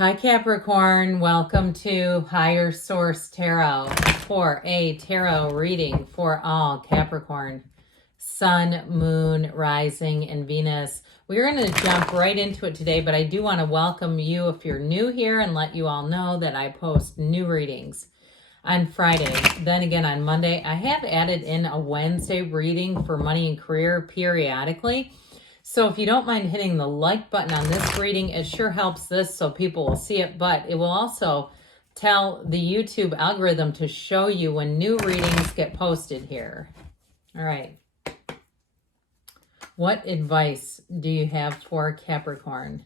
Hi Capricorn, welcome to Higher Source Tarot for a tarot reading for all Capricorn, Sun, Moon, Rising, and Venus. We're going to jump right into it today, but I do want to welcome you if you're new here and let you all know that I post new readings on Friday. Then again on Monday, I have added in a Wednesday reading for money and career periodically. So if you don't mind hitting the like button on this reading, it sure helps this so people will see it, but it will also tell the YouTube algorithm to show you when new readings get posted here. All right. What advice do you have for Capricorn?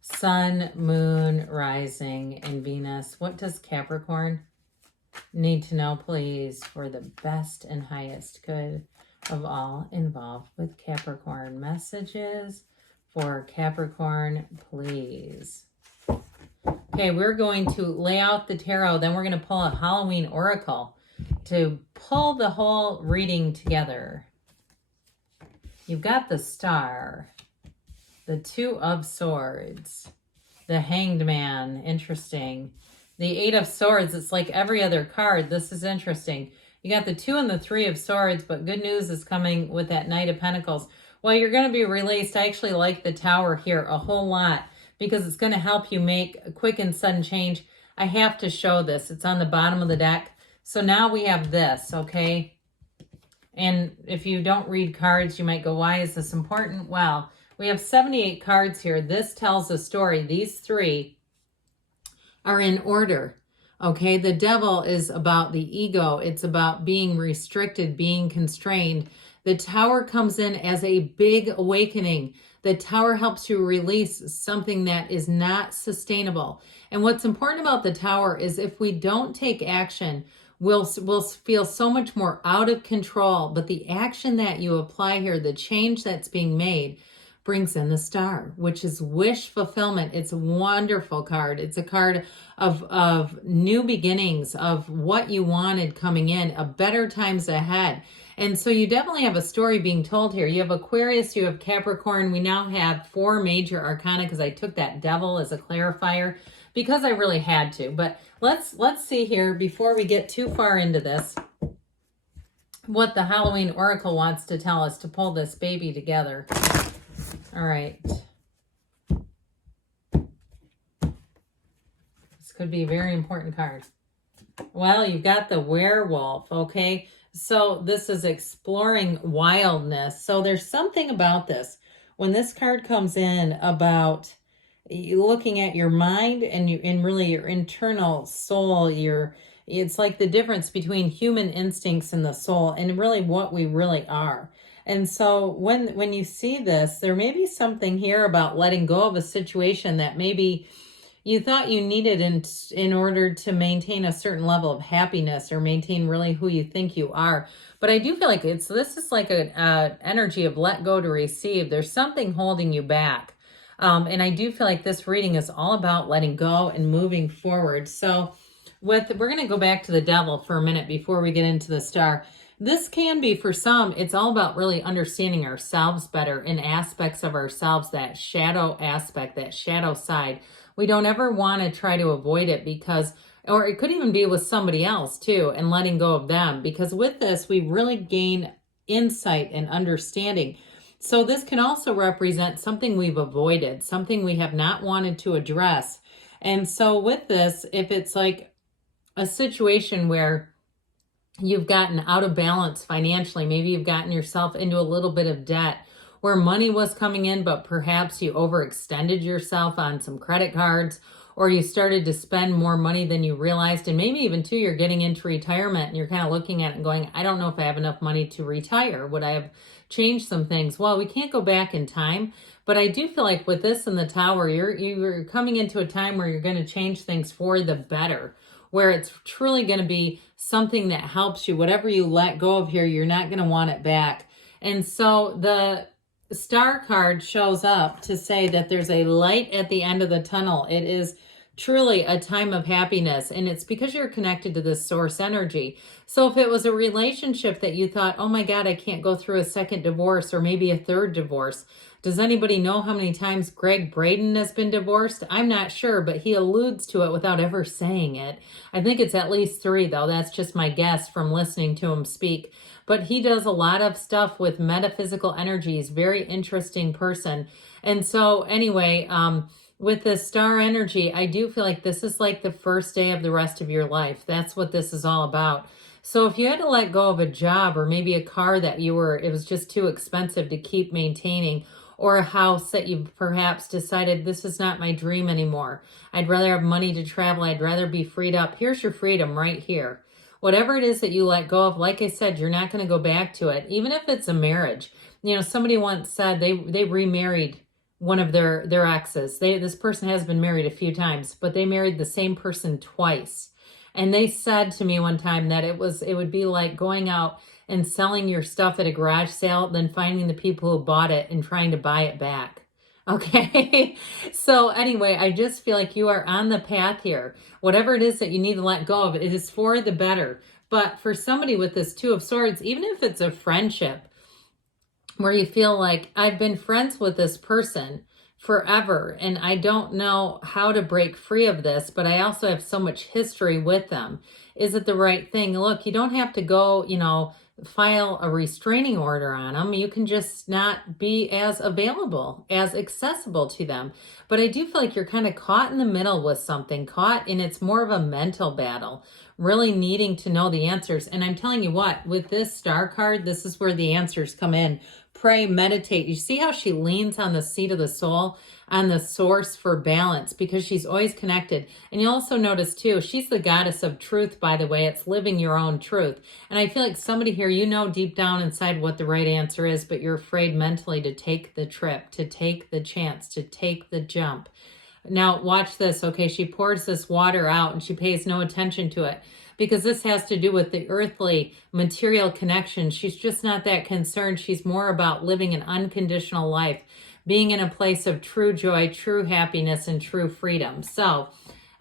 Sun, Moon, Rising, and Venus. What does Capricorn need to know, please, for the best and highest good of all involved with Capricorn? Messages for Capricorn, please. Okay, we're going to lay out the tarot. Then we're going to pull a Halloween oracle to pull the whole reading together. You've got the Star, the Two of Swords, the Hanged Man, interesting. The Eight of Swords, it's like every other card. This is interesting. You got the Two and the Three of Swords, but good news is coming with that Knight of Pentacles. Well, you're going to be released. I actually like the Tower here a whole lot because it's going to help you make a quick and sudden change. I have to show this. It's on the bottom of the deck. So now we have this, okay? And if you don't read cards, you might go, why is this important? Well, we have 78 cards here. This tells a story. These three are in order. Okay, the Devil is about the ego. It's about being restricted, being constrained. The Tower comes in as a big awakening. The Tower helps you release something that is not sustainable. And what's important about the Tower is if we don't take action, we'll feel so much more out of control. But the action that you apply here, the change that's being made, brings in the Star, which is wish fulfillment. It's a wonderful card. It's a card of new beginnings, of what you wanted coming in, a better times ahead. And so you definitely have a story being told here. You have Aquarius, you have Capricorn. We now have 4 major arcana because I took that Devil as a clarifier because I really had to. But let's see here before we get too far into this what the Halloween Oracle wants to tell us to pull this baby together. All right. This could be a very important card. Well, you've got the Werewolf, okay? So this is exploring wildness. So there's something about this. When this card comes in about you looking at your mind and really your internal soul, it's like the difference between human instincts and the soul and really what we really are. And so when you see this, there may be something here about letting go of a situation that maybe you thought you needed in order to maintain a certain level of happiness or maintain really who you think you are. But I do feel like this is like an energy of let go to receive. There's something holding you back. And I do feel like this reading is all about letting go and moving forward. So we're going to go back to the Devil for a minute before we get into the Star. This can be, for some, it's all about really understanding ourselves better in aspects of ourselves, that shadow aspect, that shadow side. We don't ever want to try to avoid it because, or it could even be with somebody else too, and letting go of them. Because with this, we really gain insight and understanding. So this can also represent something we've avoided, something we have not wanted to address. And so with this, if it's like a situation where you've gotten out of balance financially, maybe you've gotten yourself into a little bit of debt where money was coming in, but perhaps you overextended yourself on some credit cards, or you started to spend more money than you realized. And maybe even too, you're getting into retirement and you're kind of looking at it and going, I don't know if I have enough money to retire. Would I have changed some things? Well, we can't go back in time, but I do feel like with this in the Tower, you're coming into a time where you're going to change things for the better, where it's truly going to be something that helps you. Whatever you let go of here, you're not going to want it back. And so the Star card shows up to say that there's a light at the end of the tunnel. It is truly a time of happiness, and it's because you're connected to this source energy. So if it was a relationship that you thought, oh my God, I can't go through a second divorce or maybe a third divorce. Does anybody know how many times Greg Braden has been divorced? I'm not sure, but he alludes to it without ever saying it. I think it's at least 3, though. That's just my guess from listening to him speak. But he does a lot of stuff with metaphysical energies. Very interesting person. And so anyway, with the star energy, I do feel like this is like the first day of the rest of your life. That's what this is all about. So if you had to let go of a job or maybe a car that it was just too expensive to keep maintaining, or a house that you perhaps decided this is not my dream anymore. I'd rather have money to travel. I'd rather be freed up. Here's your freedom right here. Whatever it is that you let go of, like I said, you're not going to go back to it. Even if it's a marriage. You know, somebody once said they remarried one of their exes. This person has been married a few times, but they married the same person twice. And they said to me one time that it would be like going out and selling your stuff at a garage sale, then finding the people who bought it and trying to buy it back. Okay. So anyway, I just feel like you are on the path here. Whatever it is that you need to let go of, it is for the better. But for somebody with this 2 of Swords, even if it's a friendship where you feel like I've been friends with this person forever and I don't know how to break free of this, but I also have so much history with them. Is it the right thing? Look, you don't have to go, file a restraining order on them. You can just not be as available, as accessible to them. But I do feel like you're kind of caught in the middle with something, and it's more of a mental battle, really needing to know the answers. And I'm telling you what, with this star card, this is where the answers come in. Pray, meditate. You see how she leans on the seat of the soul, on the source for balance, because she's always connected. And you also notice too, she's the goddess of truth, by the way. It's living your own truth. And I feel like somebody here, you know deep down inside what the right answer is, but you're afraid mentally to take the trip, to take the chance, to take the jump. Now watch this. Okay, she pours this water out and she pays no attention to it, because this has to do with the earthly material connection. She's just not that concerned. She's more about living an unconditional life, being in a place of true joy, true happiness, and true freedom. So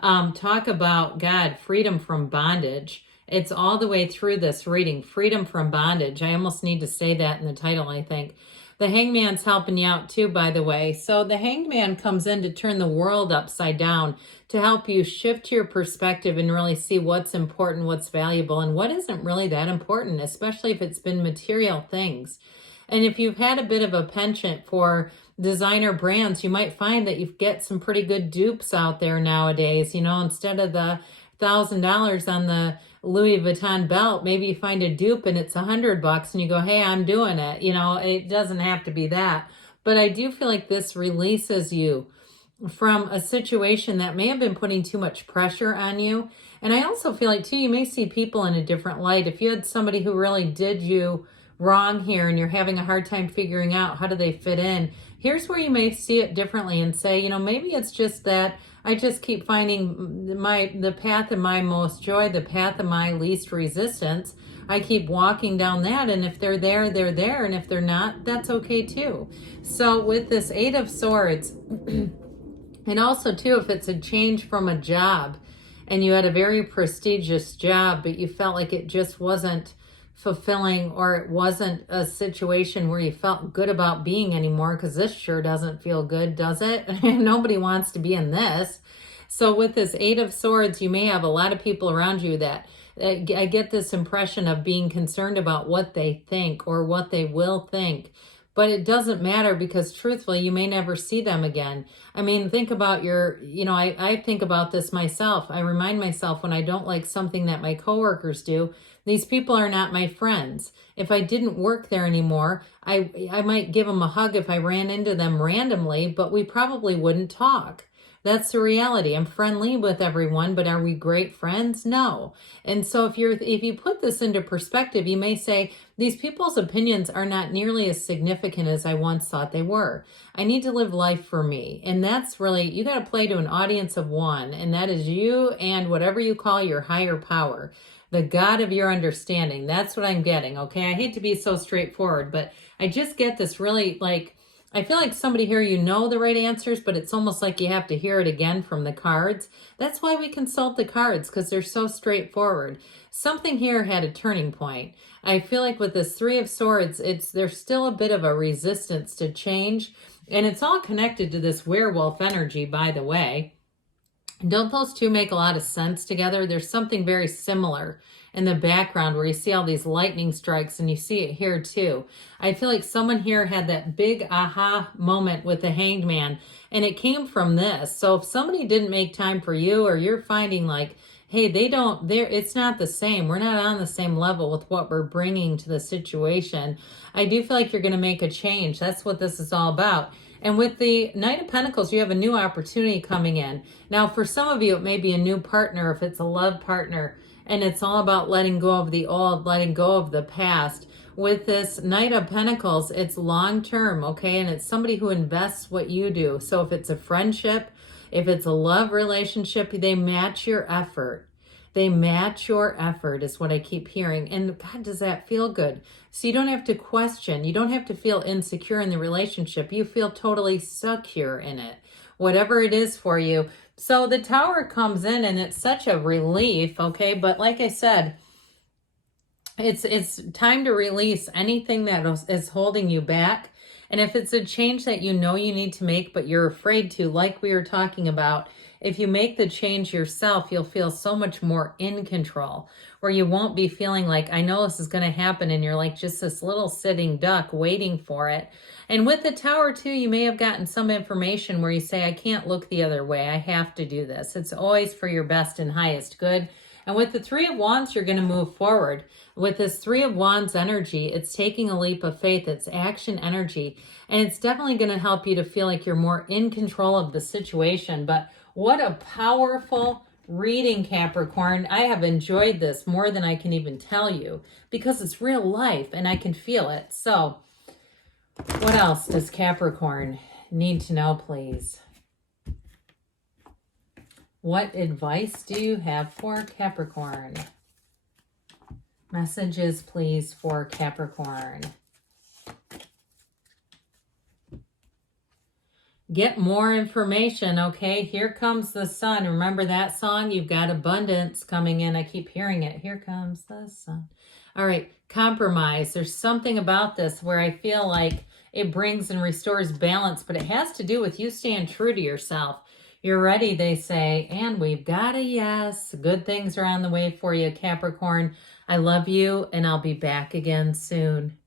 talk about, God, freedom from bondage. It's all the way through this reading, freedom from bondage. I almost need to say that in the title, I think. The Hangman's helping you out too, by the way. So the Hangman comes in to turn the world upside down, to help you shift your perspective and really see what's important, what's valuable, and what isn't really that important, especially if it's been material things. And if you've had a bit of a penchant for designer brands, you might find that you get some pretty good dupes out there nowadays. Instead of the $1,000 on the Louis Vuitton belt, maybe you find a dupe and it's $100 and you go, hey, I'm doing it. It doesn't have to be that. But I do feel like this releases you from a situation that may have been putting too much pressure on you. And I also feel like too, you may see people in a different light. If you had somebody who really did you wrong here and you're having a hard time figuring out how do they fit in, here's where you may see it differently and say, maybe it's just that I just keep finding the path of my most joy, the path of my least resistance. I keep walking down that, and if they're there, they're there, and if they're not, that's okay too. So with this 8 of Swords, and also too, if it's a change from a job and you had a very prestigious job, but you felt like it just wasn't fulfilling, or it wasn't a situation where you felt good about being anymore, because this sure doesn't feel good, does it? Nobody wants to be in this. So with this 8 of Swords, you may have a lot of people around you that I get this impression of being concerned about what they think or what they will think. But it doesn't matter, because truthfully, you may never see them again. I mean, think about I think about this myself. I remind myself when I don't like something that my coworkers do, these people are not my friends. If I didn't work there anymore, I might give them a hug if I ran into them randomly, but we probably wouldn't talk. That's the reality. I'm friendly with everyone, but are we great friends? No. And so if you put this into perspective, you may say, these people's opinions are not nearly as significant as I once thought they were. I need to live life for me. And that's really, you got to play to an audience of one, and that is you and whatever you call your higher power, the God of your understanding. That's what I'm getting, okay? I hate to be so straightforward, but I just get this really I feel like somebody here, you know the right answers, but it's almost like you have to hear it again from the cards. That's why we consult the cards, because they're so straightforward. Something here had a turning point. I feel like with this Three of Swords, there's still a bit of a resistance to change. And it's all connected to this werewolf energy, by the way. Don't those two make a lot of sense together? There's something very similar in the background where you see all these lightning strikes, and you see it here too. I feel like someone here had that big aha moment with the Hanged Man, and it came from this. So if somebody didn't make time for you, or you're finding like, hey, it's not the same. We're not on the same level with what we're bringing to the situation. I do feel like you're going to make a change. That's what this is all about. And with the Knight of Pentacles, you have a new opportunity coming in. Now, for some of you, it may be a new partner if it's a love partner, and it's all about letting go of the old, letting go of the past. With this Knight of Pentacles, it's long-term, okay? And it's somebody who invests what you do. So if it's a friendship, if it's a love relationship, they match your effort. They match your effort is what I keep hearing. And God, does that feel good? So you don't have to question. You don't have to feel insecure in the relationship. You feel totally secure in it, whatever it is for you. So the Tower comes in, and it's such a relief, okay? But like I said, it's time to release anything that is holding you back. And if it's a change that you know you need to make, but you're afraid to, like we were talking about, if you make the change yourself, you'll feel so much more in control, where you won't be feeling like, I know this is going to happen, and you're like just this little sitting duck waiting for it. And with the Tower too, you may have gotten some information where you say, I can't look the other way. I have to do this. It's always for your best and highest good. And with the Three of Wands, you're going to move forward. With this Three of Wands energy, it's taking a leap of faith. It's action energy. And it's definitely going to help you to feel like you're more in control of the situation. But what a powerful reading, Capricorn. I have enjoyed this more than I can even tell you, because it's real life and I can feel it. So what else does Capricorn need to know, please? What advice do you have for Capricorn? Messages, please, for Capricorn. Get more information, okay? Here comes the sun. Remember that song? You've got abundance coming in. I keep hearing it. Here comes the sun. All right, compromise. There's something about this where I feel like it brings and restores balance, but it has to do with you staying true to yourself. You're ready, they say, and we've got a yes. Good things are on the way for you, Capricorn. I love you, and I'll be back again soon.